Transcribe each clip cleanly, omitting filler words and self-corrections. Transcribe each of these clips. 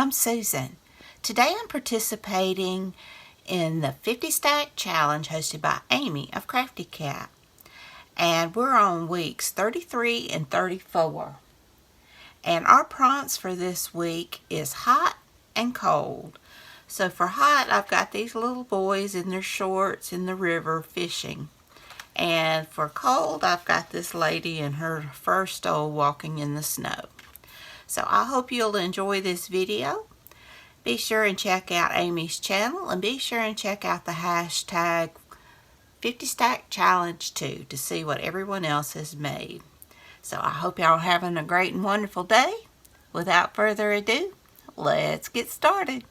I'm Susan. Today I'm participating in the 50 Stack Challenge hosted by Amy of Crafty Cat. And we're on weeks 33 and 34. And our prompts for this week is hot and cold. So for hot, I've got these little boys in their shorts in the river fishing. And for cold, I've got this lady in her fur stole walking in the snow. So I hope you'll enjoy this video. Be sure and check out Amy's channel, and be sure and check out the hashtag 50 Stack Challenge too to see what everyone else has made. So I hope y'all are having a great and wonderful day. Without further ado, let's get started.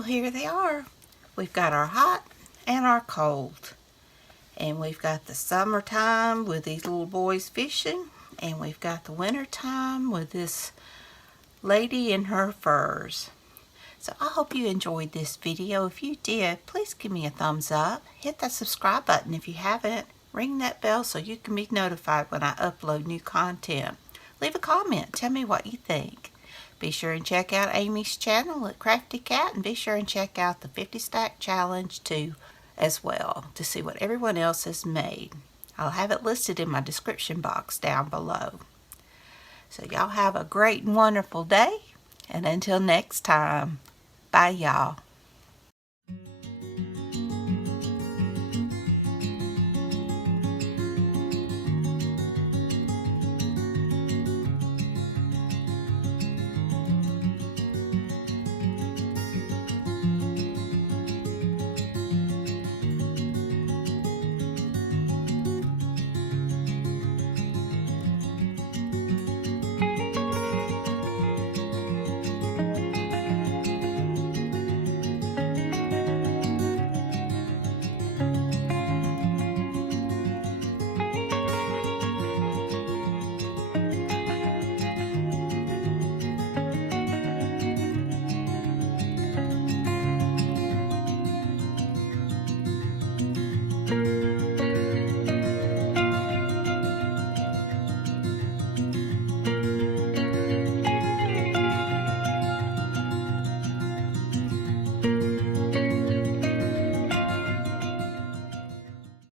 well, here they are. We've got our hot and our cold. And we've got the summertime with these little boys fishing. And we've got the wintertime with this lady in her furs. So I hope you enjoyed this video. If you did, please give me a thumbs up. Hit that subscribe button if you haven't. Ring that bell so you can be notified when I upload new content. Leave a comment. Tell me what you think. Be sure and check out Amy's channel at Crafty Cat, and be sure and check out the 50 Stack Challenge too as well to see what everyone else has made. I'll have it listed in my description box down below. So y'all have a great and wonderful day, and until next time, bye y'all.